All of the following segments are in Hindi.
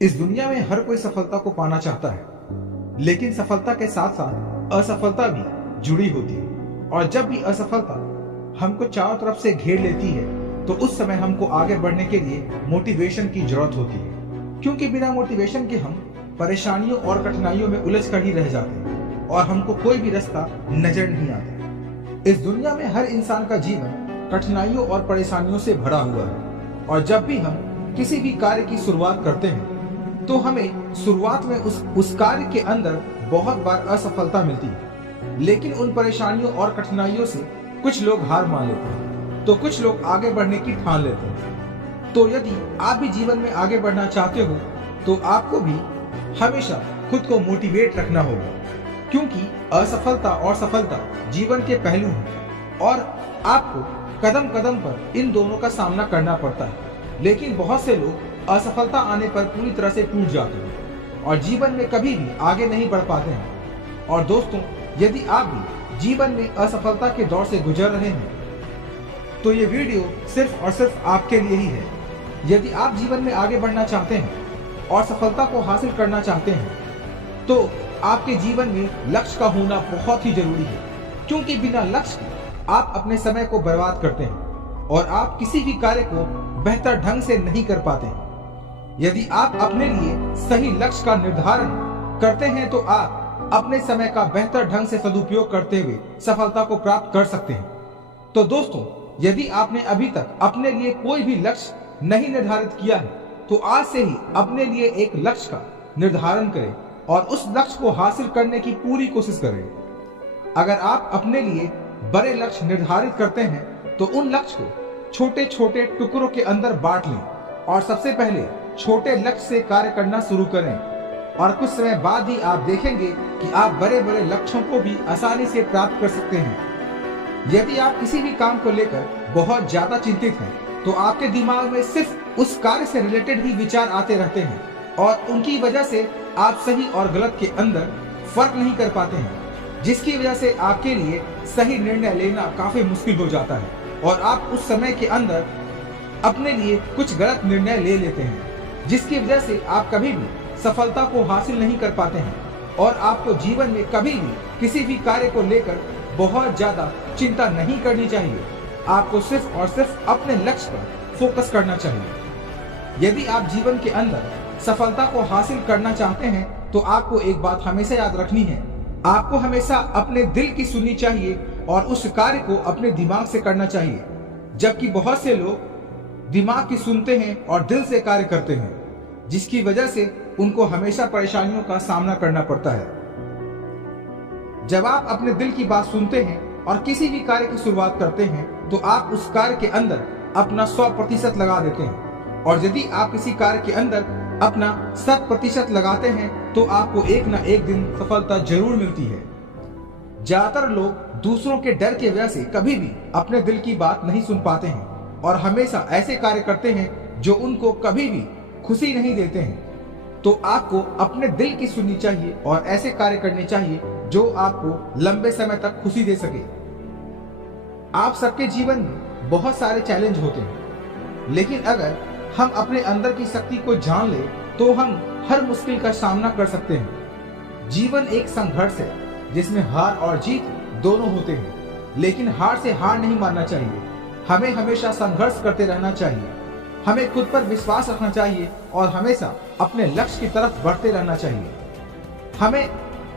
इस दुनिया में हर कोई सफलता को पाना चाहता है, लेकिन सफलता के साथ साथ असफलता भी जुड़ी होती है। और जब भी असफलता हमको चारों तरफ से घेर लेती है, तो उस समय हमको आगे बढ़ने के लिए मोटिवेशन की जरूरत होती है, क्योंकि बिना मोटिवेशन के हम परेशानियों और कठिनाइयों में उलझ कर ही रह जाते हैं और हमको कोई भी रास्ता नजर नहीं आता। इस दुनिया में हर इंसान का जीवन कठिनाइयों और परेशानियों से भरा हुआ है, और जब भी हम किसी भी कार्य की शुरुआत करते हैं तो हमें शुरुआत में उस कार्य के अंदर बहुत बार असफलता मिलती है। लेकिन उन परेशानियों और कठिनाइयों से कुछ लोग हार मान लेते हैं, तो कुछ लोग आगे बढ़ने की ठान लेते हैं। तो यदि आप भी जीवन में आगे बढ़ना चाहते हो तो आपको भी हमेशा खुद को मोटिवेट रखना होगा, क्योंकि असफलता और सफलता जीवन के पहलू हैं और आपको कदम कदम पर इन दोनों का सामना करना पड़ता है। लेकिन बहुत से लोग असफलता आने पर पूरी तरह से टूट जाते हैं और जीवन में कभी भी आगे नहीं बढ़ पाते हैं। और दोस्तों, यदि आप भी जीवन में असफलता के दौर से गुजर रहे हैं तो ये वीडियो सिर्फ और सिर्फ आपके लिए ही है। यदि आप जीवन में आगे बढ़ना चाहते हैं और सफलता को हासिल करना चाहते हैं तो आपके जीवन में लक्ष्य का होना बहुत ही जरूरी है, क्योंकि बिना लक्ष्य के आप अपने समय को बर्बाद करते हैं और आप किसी भी कार्य को बेहतर ढंग से नहीं कर पाते हैं। यदि आप अपने लिए सही लक्ष्य का निर्धारण करते हैं तो आप अपने समय का बेहतर ढंग से सदुपयोग करते हुए सफलता को प्राप्त कर सकते हैं। तो दोस्तों, यदि आपने अभी तक अपने लिए कोई भी लक्ष्य नहीं निर्धारित किया है तो आज से ही अपने लिए एक लक्ष्य का निर्धारण करें और उस लक्ष्य को हासिल करने की पूरी कोशिश करें। अगर आप अपने लिए बड़े लक्ष्य निर्धारित करते हैं तो उन लक्ष्य को छोटे छोटे टुकड़ों के अंदर बांट लें और सबसे पहले छोटे लक्ष्य से कार्य करना शुरू करें, और कुछ समय बाद ही आप देखेंगे कि आप बड़े बड़े लक्ष्यों को भी आसानी से प्राप्त कर सकते हैं। यदि आप किसी भी काम को लेकर बहुत ज्यादा चिंतित हैं तो आपके दिमाग में सिर्फ उस कार्य से रिलेटेड ही विचार आते रहते हैं और उनकी वजह से आप सही और गलत के अंदर फर्क नहीं कर पाते हैं, जिसकी वजह से आपके लिए सही निर्णय लेना काफी मुश्किल हो जाता है और आप उस समय के अंदर अपने लिए कुछ गलत निर्णय ले लेते हैं, जिसकी वजह से आप कभी भी सफलता को हासिल नहीं कर पाते हैं। और आपको जीवन में कभी भी किसी भी कार्य को लेकर बहुत ज्यादा चिंता नहीं करनी चाहिए। आपको सिर्फ और सिर्फ अपने लक्ष्य पर फोकस करना चाहिए। यदि आप जीवन के अंदर सफलता को हासिल करना चाहते हैं तो आपको एक बात हमेशा याद रखनी है, आपको हमेशा अपने दिल की सुननी चाहिए और उस कार्य को अपने दिमाग से करना चाहिए। जबकि बहुत से लोग दिमाग की सुनते हैं और दिल से कार्य करते हैं, जिसकी वजह से उनको हमेशा परेशानियों का सामना करना पड़ता है। जब आप अपने दिल की बात सुनते हैं और किसी भी कार्य की शुरुआत करते हैं तो आप उस कार्य के अंदर अपना 100% लगा देते हैं, और यदि आप किसी कार्य के अंदर अपना 100% लगाते हैं तो आपको एक ना एक दिन सफलता जरूर मिलती है। ज्यादातर लोग दूसरों के डर की वजह से कभी भी अपने दिल की बात नहीं सुन पाते हैं और हमेशा ऐसे कार्य करते हैं जो उनको कभी भी खुशी नहीं देते हैं। तो आपको अपने दिल की सुननी चाहिए और ऐसे कार्य करने चाहिए जो आपको लंबे समय तक खुशी दे सके। आप सबके जीवन में बहुत सारे चैलेंज होते हैं, लेकिन अगर हम अपने अंदर की शक्ति को जान ले तो हम हर मुश्किल का सामना कर सकते हैं। जीवन एक संघर्ष है जिसमें हार और जीत दोनों होते हैं, लेकिन हार से हार नहीं मानना चाहिए। हमें हमेशा संघर्ष करते रहना चाहिए। हमें खुद पर विश्वास रखना चाहिए और हमेशा अपने लक्ष्य की तरफ बढ़ते रहना चाहिए। हमें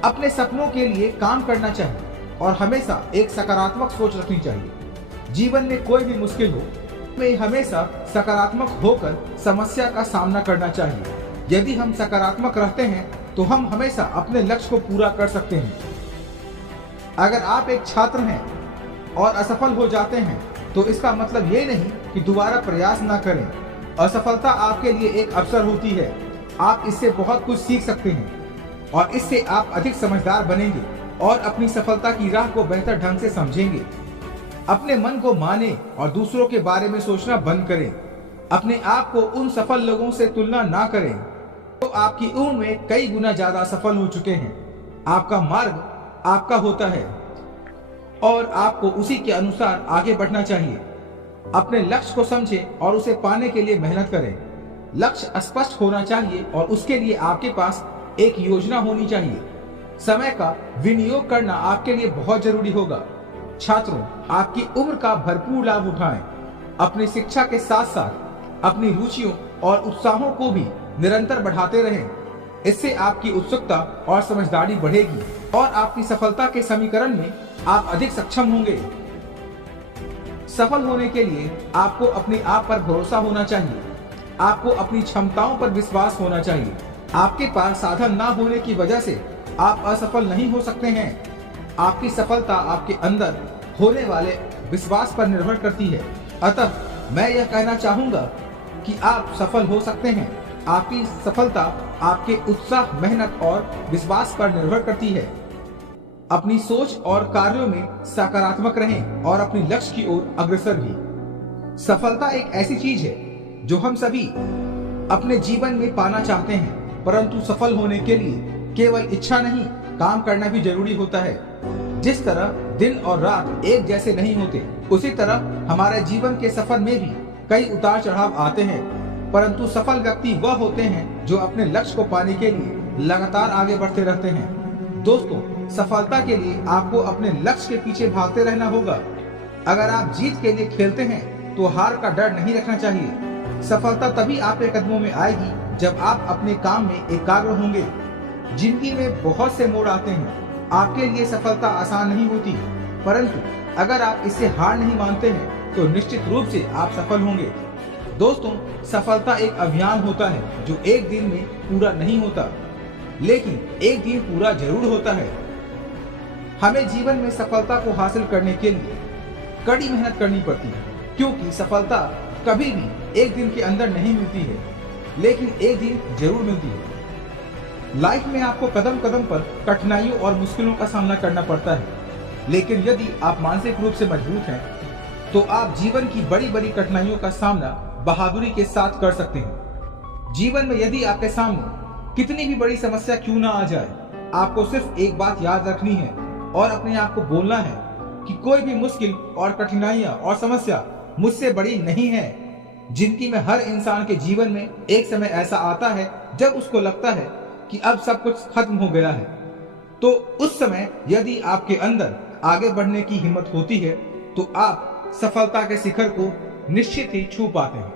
अपने सपनों के लिए काम करना चाहिए और हमेशा एक सकारात्मक सोच रखनी चाहिए। जीवन में कोई भी मुश्किल हो, हमें हमेशा सकारात्मक होकर समस्या का सामना करना चाहिए। यदि हम सकारात्मक रहते हैं तो हम हमेशा अपने लक्ष्य को पूरा कर सकते हैं। अगर आप एक छात्र हैं और असफल हो जाते हैं तो इसका मतलब ये नहीं कि दोबारा प्रयास ना करें। असफलता आपके लिए एक अवसर होती है। आप इससे बहुत कुछ सीख सकते हैं और इससे आप अधिक समझदार बनेंगे और अपनी सफलता की राह को बेहतर ढंग से समझेंगे। अपने मन को माने और दूसरों के बारे में सोचना बंद करें। अपने आप को उन सफल लोगों से तुलना ना करें तो आपकी उम्र में कई गुना ज्यादा सफल हो चुके हैं। आपका मार्ग आपका होता है और आपको उसी के अनुसार आगे बढ़ना चाहिए। अपने लक्ष्य को समझें और उसे पाने के लिए मेहनत करें। लक्ष्य स्पष्ट होना चाहिए और उसके लिए आपके पास एक योजना होनी चाहिए। समय का विनियोग करना आपके लिए बहुत जरूरी होगा। छात्रों, आपकी उम्र का भरपूर लाभ उठाएं। अपनी शिक्षा के साथ साथ अपनी रुचियों और उत्साहों को भी निरंतर बढ़ाते रहें। इससे आपकी उत्सुकता और समझदारी बढ़ेगी और आपकी सफलता के समीकरण में आप अधिक सक्षम होंगे। सफल होने के लिए आपको अपने आप पर भरोसा होना चाहिए। आपको अपनी क्षमताओं पर विश्वास होना चाहिए। आपके पास साधन ना होने की वजह से आप असफल नहीं हो सकते हैं। आपकी सफलता आपके अंदर होने वाले विश्वास पर निर्भर करती है। अतः मैं यह कहना चाहूंगा कि आप सफल हो सकते हैं। आपकी सफलता आपके उत्साह, मेहनत और विश्वास पर निर्भर करती है। अपनी सोच और कार्यों में सकारात्मक रहें और अपने लक्ष्य की ओर अग्रसर भी। सफलता एक ऐसी चीज है जो हम सभी अपने जीवन में पाना चाहते हैं, परंतु सफल होने के लिए केवल इच्छा नहीं, काम करना भी जरूरी होता है। जिस तरह दिन और रात एक जैसे नहीं होते, उसी तरह हमारे जीवन के सफर में भी कई उतार चढ़ाव आते हैं, परंतु सफल व्यक्ति वह होते हैं जो अपने लक्ष्य को पाने के लिए लगातार आगे बढ़ते रहते हैं। दोस्तों, सफलता के लिए आपको अपने लक्ष्य के पीछे भागते रहना होगा। अगर आप जीत के लिए खेलते हैं तो हार का डर नहीं रखना चाहिए। सफलता तभी आपके कदमों में आएगी जब आप अपने काम में एकाग्र होंगे। जिंदगी में बहुत से मोड़ आते हैं। आपके लिए सफलता आसान नहीं होती, परंतु अगर आप इससे हार नहीं मानते हैं तो निश्चित रूप से आप सफल होंगे। दोस्तों, सफलता एक अभियान होता है जो एक दिन में पूरा नहीं होता, लेकिन एक दिन पूरा जरूर होता है। हमें जीवन में सफलता को हासिल करने के लिए कड़ी मेहनत करनी पड़ती है, क्योंकि सफलता कभी भी एक दिन के अंदर नहीं मिलती है, लेकिन एक दिन जरूर मिलती है। लाइफ में आपको कदम कदम पर कठिनाइयों और मुश्किलों का सामना करना पड़ता है, लेकिन यदि आप मानसिक रूप से मजबूत हैं तो आप जीवन की बड़ी बड़ी कठिनाइयों का सामना बहादुरी के साथ कर सकते हैं। जीवन में यदि आपके सामने कितनी भी बड़ी समस्या क्यों ना आ जाए, आपको सिर्फ एक बात याद रखनी है और अपने आप को बोलना है कि कोई भी मुश्किल और कठिनाइयां और समस्या मुझसे बड़ी नहीं है। जिंदगी में हर इंसान के जीवन में एक समय ऐसा आता है जब उसको लगता है कि अब सब कुछ खत्म हो गया है। तो उस समय यदि आपके अंदर आगे बढ़ने की हिम्मत होती है तो आप सफलता के शिखर को निश्चित ही छू पाते हैं।